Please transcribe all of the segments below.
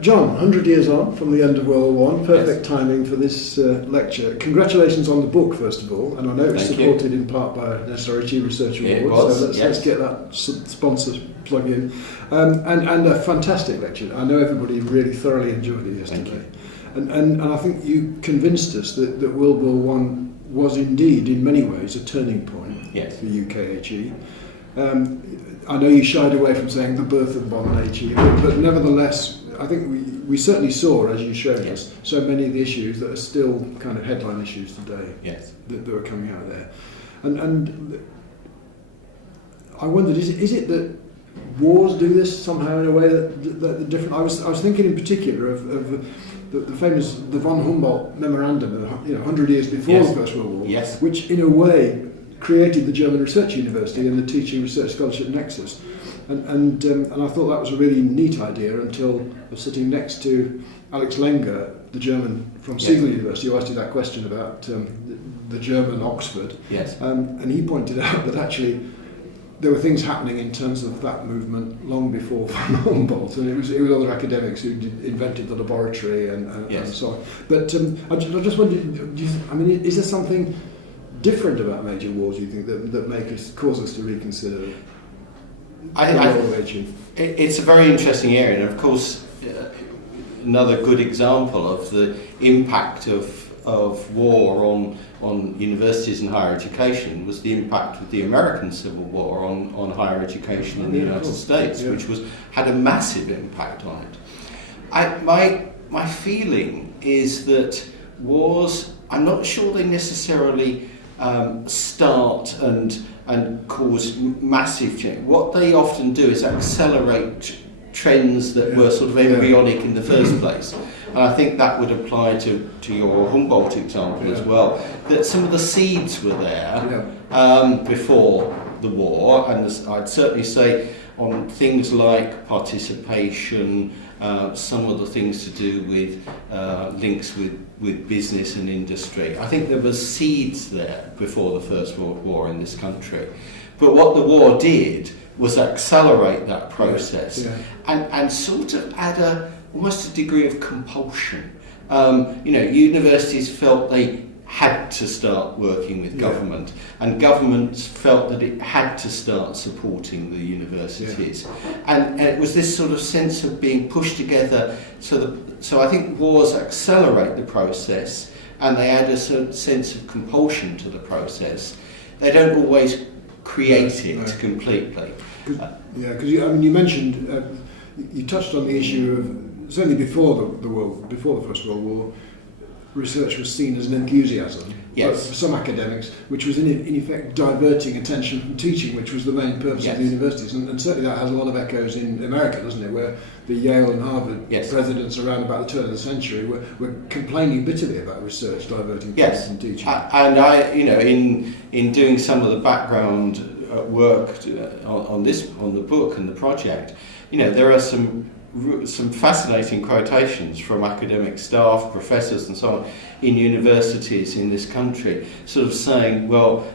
John, 100 years on from the end of World War I, perfect timing for this lecture. Congratulations on the book, first of all, and I know it's supported in part by an SRHE Research Award, so let's get that sponsor plug in. And a fantastic lecture. I know everybody really thoroughly enjoyed it yesterday. And I think you convinced us that World War I was indeed, in many ways, a turning point for UKHE. I know you shied away from saying the birth of modern HE, but nevertheless, I think we certainly saw, as you showed us, so many of the issues that are still kind of headline issues today that are coming out there. And I wondered, is it that wars do this somehow in a way that different? I was thinking in particular of the famous von Humboldt memorandum, 100 years before the First World War, which in a way created the German Research University and the Teaching Research Scholarship Nexus. And I thought that was a really neat idea until I was sitting next to Alex Lenger, the German from Siegel University, who asked you that question about the German Oxford. And he pointed out that actually there were things happening in terms of that movement long before von Humboldt, and it was other academics who invented the laboratory and so on. But I just wondered, is there something different about major wars, you think, that cause us to reconsider? It's a very interesting area, and of course another good example of the impact of war on universities and higher education was the impact of the American Civil War on higher education in the United States, which had a massive impact on it. My feeling is that wars, I'm not sure they necessarily start and cause massive change. What they often do is accelerate trends that were sort of embryonic in the first place. And I think that would apply to your Humboldt example as well, that some of the seeds were there before the war, and I'd certainly say on things like participation, some of the things to do with links with business and industry. I think there were seeds there before the First World War in this country. But what the war did was accelerate that process and sort of add almost a degree of compulsion. Universities felt they had to start working with government, and governments felt that it had to start supporting the universities, and it was this sort of sense of being pushed together. So I think wars accelerate the process, and they add a certain sense of compulsion to the process. They don't always create it completely. Because you mentioned, you touched on the issue of certainly before the First World War, research was seen as an enthusiasm for some academics, which was in effect diverting attention from teaching, which was the main purpose of the universities. And certainly that has a lot of echoes in America, doesn't it, where the Yale and Harvard presidents around about the turn of the century were complaining bitterly about research diverting from teaching. And I, in doing some of the background work on the book and the project, there are some fascinating quotations from academic staff, professors and so on in universities in this country, sort of saying, well,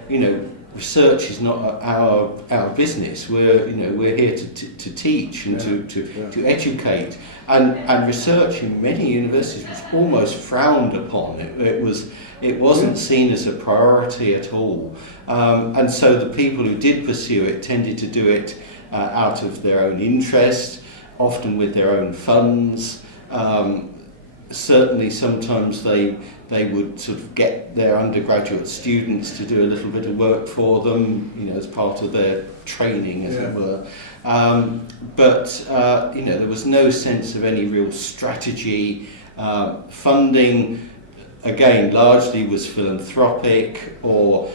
research is not our business. We're here to teach and to educate, and research in many universities was almost frowned upon. It wasn't seen as a priority at all, and so the people who did pursue it tended to do it out of their own interest, often with their own funds. Certainly sometimes they would sort of get their undergraduate students to do a little bit of work for them, as part of their training, as it were. But there was no sense of any real strategy. Funding, again, largely was philanthropic or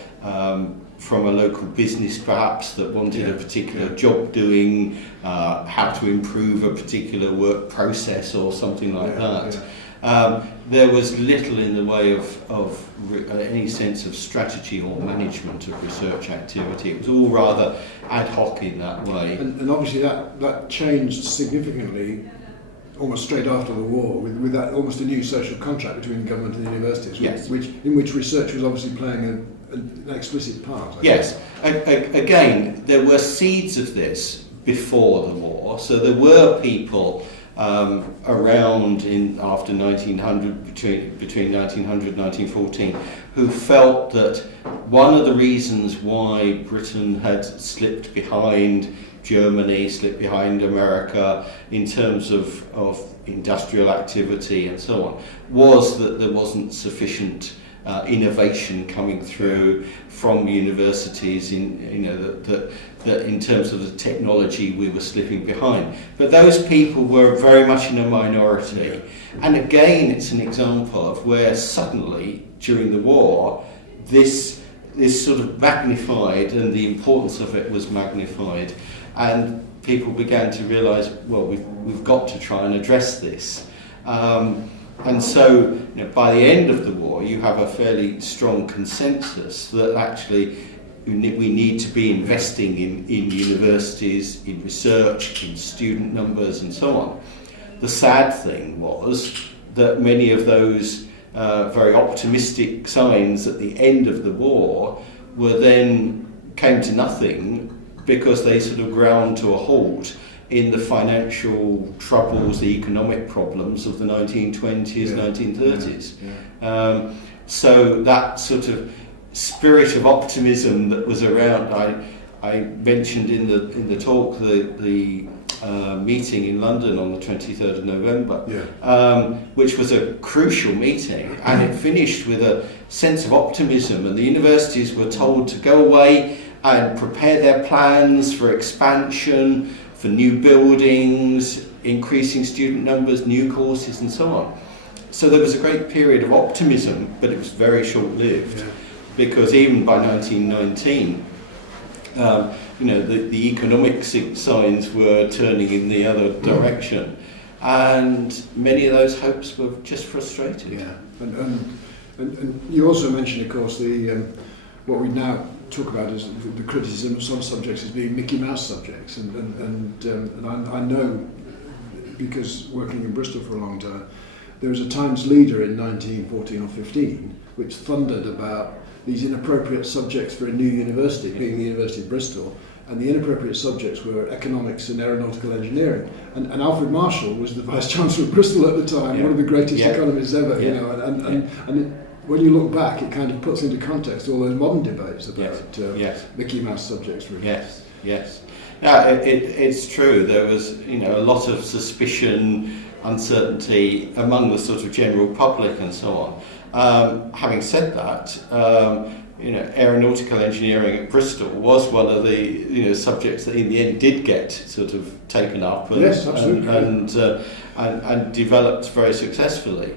from a local business perhaps that wanted a particular job doing, how to improve a particular work process or something like that. There was little in the way of any sense of strategy or management of research activity. It was all rather ad hoc in that way. And obviously that changed significantly almost straight after the war, with that almost a new social contract between government and universities, in which research was obviously playing an explicit part. Again, there were seeds of this before the war, so there were people around after 1900, between 1900 and 1914, who felt that one of the reasons why Britain had slipped behind Germany, slipped behind America in terms of industrial activity and so on, was that there wasn't sufficient innovation coming through from universities that in terms of the technology we were slipping behind. But those people were very much in a minority. And again, it's an example of where suddenly, during the war, this sort of magnified, and the importance of it was magnified. And people began to realise, well, we've got to try and address this. And so, by the end of the war, you have a fairly strong consensus that actually we need to be investing in universities, in research, in student numbers and so on. The sad thing was that many of those very optimistic signs at the end of the war came to nothing because they sort of ground to a halt in the financial troubles, the economic problems of the 1920s, 1930s. So that sort of spirit of optimism that was around, I mentioned in the talk the meeting in London on the 23rd of November, which was a crucial meeting, and it finished with a sense of optimism, and the universities were told to go away and prepare their plans for expansion, for new buildings, increasing student numbers, new courses and so on. So there was a great period of optimism, but it was very short-lived, because even by 1919, the economic signs were turning in the other direction, and many of those hopes were just frustrated. Yeah, and you also mentioned, of course, what we now talk about is the criticism of some subjects as being Mickey Mouse subjects, and I know, because working in Bristol for a long time, there was a Times leader in 1914 or 15 which thundered about these inappropriate subjects for a new university, being the University of Bristol, and the inappropriate subjects were economics and aeronautical engineering. And Alfred Marshall was the Vice Chancellor of Bristol at the time, one of the greatest economists ever, when you look back, it kind of puts into context all those modern debates about Mickey Mouse subjects. Really. Yes. Now, it's true. There was, a lot of suspicion, uncertainty among the sort of general public and so on. Having said that, aeronautical engineering at Bristol was one of the subjects that in the end did get sort of taken up and developed very successfully.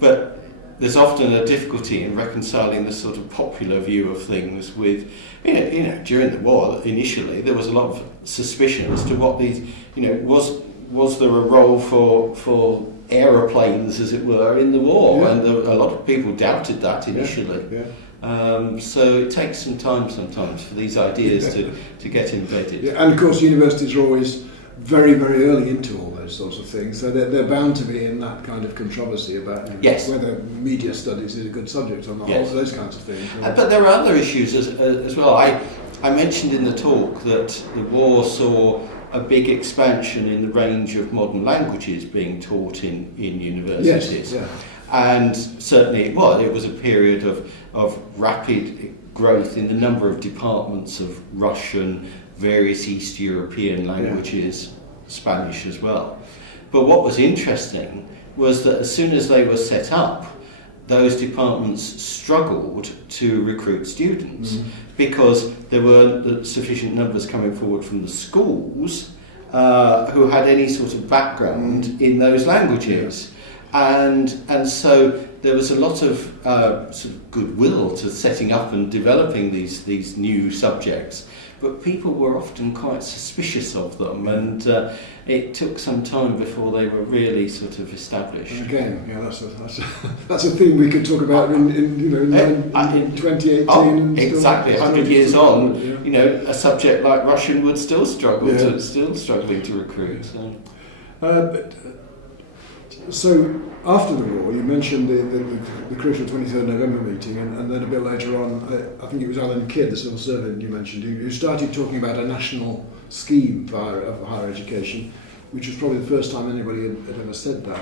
But there's often a difficulty in reconciling the sort of popular view of things with, during the war initially there was a lot of suspicion as to what these, was there a role for aeroplanes, as it were, in the war, and a lot of people doubted that initially. So it takes some time sometimes for these ideas to get embedded. And of course universities are always very, very early into all those sorts of things, so they're bound to be in that kind of controversy about whether media studies is a good subject or not, all those kinds of things. But there are other issues as well. I mentioned in the talk that the war saw a big expansion in the range of modern languages being taught in universities. And certainly it was a period of rapid growth in the number of departments of Russian, various East European languages, Spanish as well. But what was interesting was that as soon as they were set up, those departments struggled to recruit students because there weren't sufficient numbers coming forward from the schools who had any sort of background in those languages. And so there was a lot of sort of goodwill to setting up and developing these new subjects, but people were often quite suspicious of them, and it took some time before they were really sort of established. And again, that's a theme we could talk about in 2018. Exactly, 100 years on, a subject like Russian would still struggle still struggling to recruit. So after the war, you mentioned the crucial 23rd November meeting, and then a bit later on, I think it was Alan Kidd, the civil servant you mentioned, who started talking about a national scheme of higher education, which was probably the first time anybody had ever said that.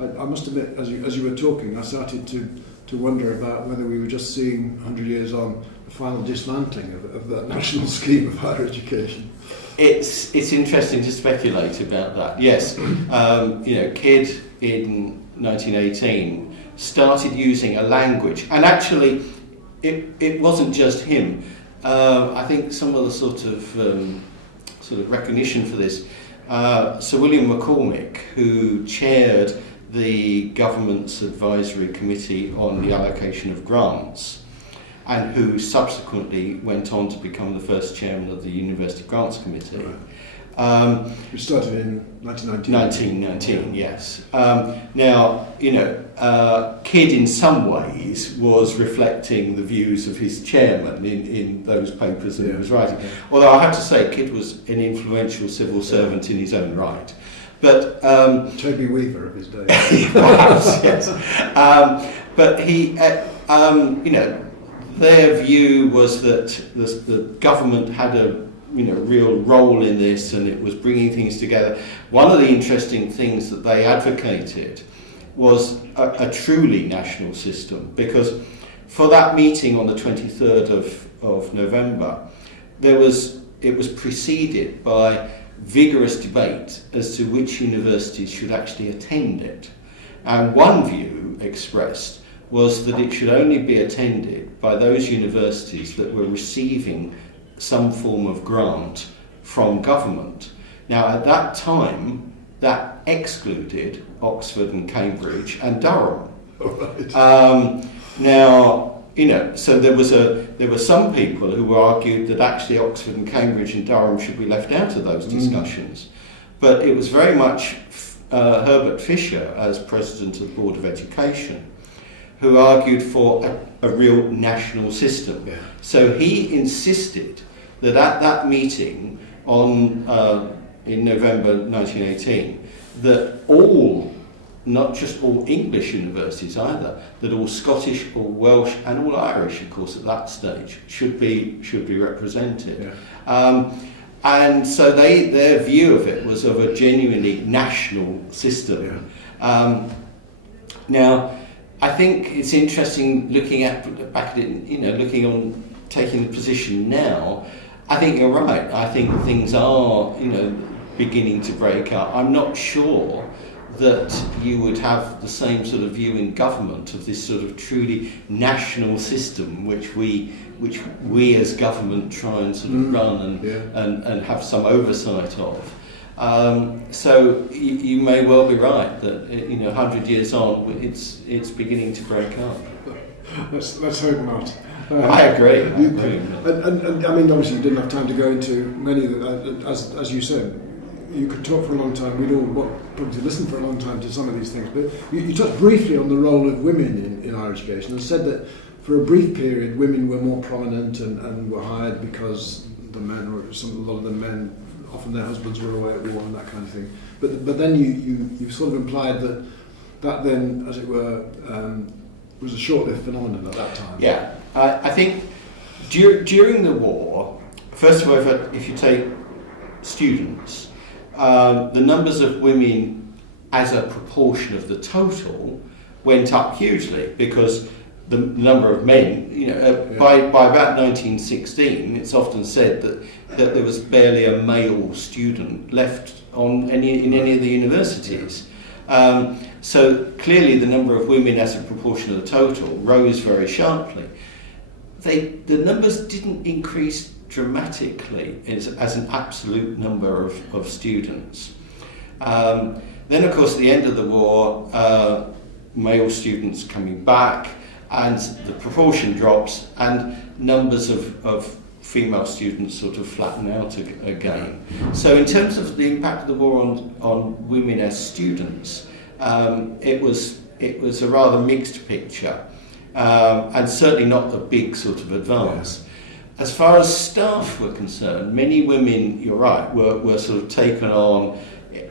I must admit, as you were talking, I started to wonder about whether we were just seeing 100 years on the final dismantling of that national scheme of higher education. It's interesting to speculate about that. Yes, Kidd in 1918 started using a language, and actually it wasn't just him. I think some of the sort of recognition for this, Sir William McCormick, who chaired the government's advisory committee on the allocation of grants, and who subsequently went on to become the first chairman of the University Grants Committee. Right. Which started in 1919. 1919, yes. Kidd in some ways was reflecting the views of his chairman in those papers that he was writing. Yeah. Although I have to say, Kidd was an influential civil servant in his own right. But Toby Weaver of his day. Perhaps, yes. But he, their view was that the government had a real role in this, and it was bringing things together. One of the interesting things that they advocated was a truly national system, because for that meeting on the 23rd of November, it was preceded by vigorous debate as to which universities should actually attend it. And one view expressed was that it should only be attended by those universities that were receiving some form of grant from government. Now, at that time, that excluded Oxford and Cambridge and Durham. Right. So there were some people who argued that actually Oxford and Cambridge and Durham should be left out of those discussions. But it was very much Herbert Fisher, as president of the Board of Education, who argued for a real national system. Yeah. So he insisted that at that meeting in November 1918, that not just all English universities either, that all Scottish, all Welsh and all Irish, of course, at that stage should be represented. Yeah. And so their view of it was of a genuinely national system. Yeah. Now, I think it's interesting looking back at it, taking the position now. I think you're right. I think things are, beginning to break up. I'm not sure that you would have the same sort of view in government of this sort of truly national system which we as government try and sort of run and have some oversight of. So you may well be right that 100 years on it's beginning to break up. Let's hope not. I agree. And I mean, obviously you didn't have time to go into many of the, as you said, you could talk for a long time. We'd all probably listen for a long time to some of these things. But you touched briefly on the role of women in higher education and said that for a brief period women were more prominent and were hired because the men, or a lot of the men, often their husbands were away at war and that kind of thing. But then you sort of implied that then, as it were, was a short-lived phenomenon at that time. Yeah, I think during the war, first of all, if you take students, the numbers of women as a proportion of the total went up hugely because the number of men, by about 1916, it's often said that there was barely a male student left in any of the universities. So clearly the number of women as a proportion of the total rose very sharply. The numbers didn't increase dramatically as an absolute number of students. Then of course at the end of the war, male students coming back, and the proportion drops and numbers of female students sort of flatten out again. So in terms of the impact of the war on women as students, it was a rather mixed picture, and certainly not a big sort of advance. Yeah. As far as staff were concerned, many women, you're right, were sort of taken on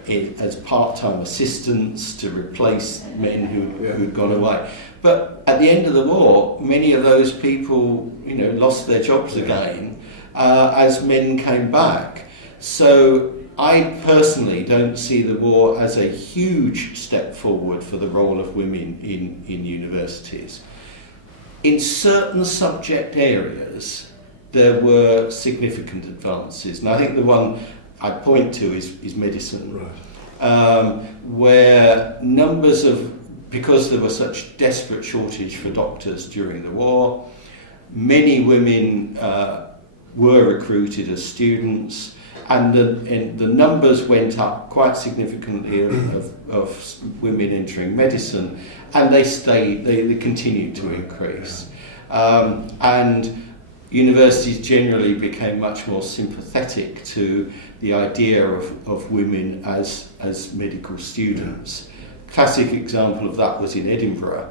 as part-time assistants to replace men who'd gone away. But at the end of the war, many of those people, lost their jobs again as men came back. So I personally don't see the war as a huge step forward for the role of women in universities. In certain subject areas, there were significant advances, and I think the one I point to is medicine, right. Where numbers of, because there was such desperate shortage for doctors during the war, many women were recruited as students, and the numbers went up quite significantly of women entering medicine, and they continued to increase. And universities generally became much more sympathetic to the idea of women as medical students. Classic example of that was in Edinburgh.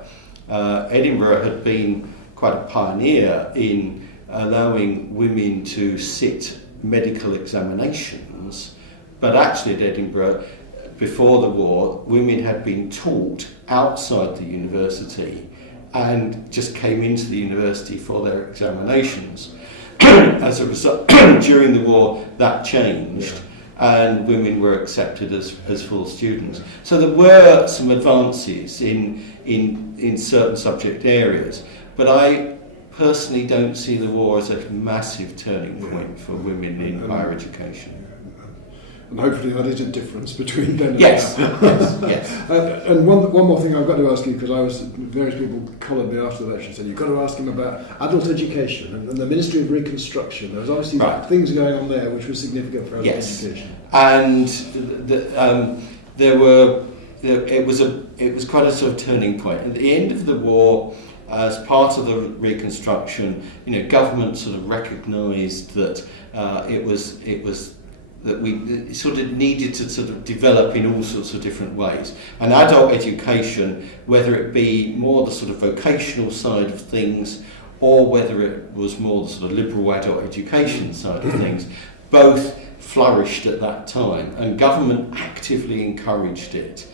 Edinburgh had been quite a pioneer in allowing women to sit medical examinations, but actually at Edinburgh, before the war, women had been taught outside the university and just came into the university for their examinations. As a result, during the war, that changed, and women were accepted as full students. So there were some advances in certain subject areas, but I personally don't see the war as a massive turning point for women in higher education. And hopefully that is a difference between then and yes, now. yes. And one more thing I've got to ask you, because various people collared me after the election, said you've got to ask him about adult education and the Ministry of Reconstruction. There was obviously things going on there which were significant for adult education. And it was quite a sort of turning point. At the end of the war, as part of the reconstruction, government sort of recognised that that we sort of needed to sort of develop in all sorts of different ways. And adult education, whether it be more the sort of vocational side of things, or whether it was more the sort of liberal adult education side of things, both flourished at that time, and government actively encouraged it.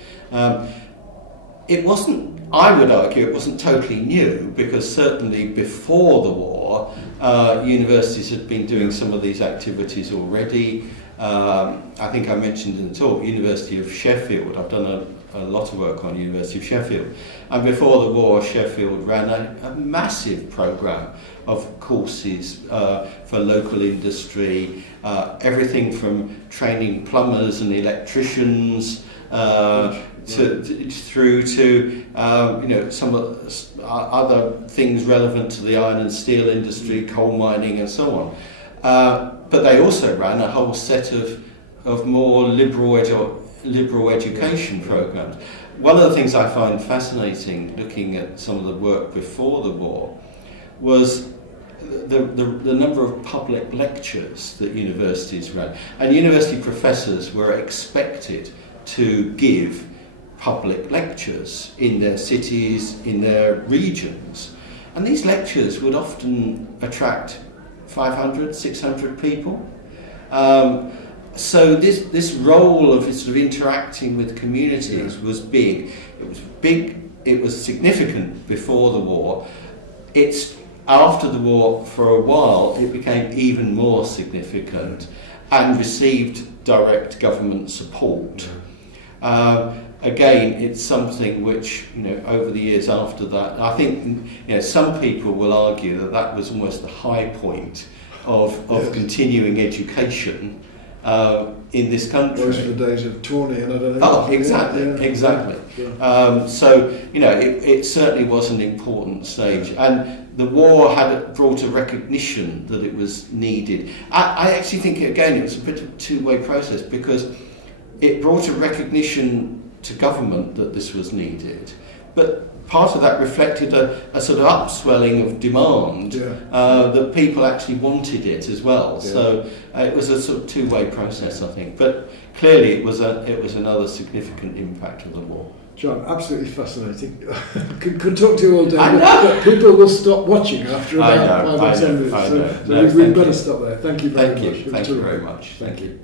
It wasn't, I would argue, it wasn't totally new, because certainly before the war, universities had been doing some of these activities already. I think I mentioned in the talk, University of Sheffield. I've done a lot of work on University of Sheffield. And before the war, Sheffield ran a massive programme of courses for local industry, everything from training plumbers and electricians, through to some of other things relevant to the iron and steel industry, coal mining and so on. But they also ran a whole set of more liberal education programs. One of the things I find fascinating looking at some of the work before the war was the number of public lectures that universities ran. And university professors were expected to give public lectures in their cities, in their regions. And these lectures would often attract 500, 600 people. So this role of sort of interacting with communities was big. It was significant before the war. It's after the war, for a while, it became even more significant and received direct government support. Again, it's something which, over the years after that, I think, some people will argue that was almost the high point of continuing education in this country. Those were the days of Tawney and I don't know. Oh, exactly. Yeah. So, it certainly was an important stage. And the war brought a recognition that it was needed. I actually think, again, it was a bit of a two-way process, because it brought a recognition to government that this was needed, but part of that reflected a sort of upswelling of demand that people actually wanted it as well. Yeah. So it was a sort of two-way process, I think. But clearly, it was another significant impact of the war. John, absolutely fascinating. could talk to you all day, I know. But people will stop watching after about 5 or 10 minutes. So we've got to stop there. Thank you very much. Thank you very much. Thank you.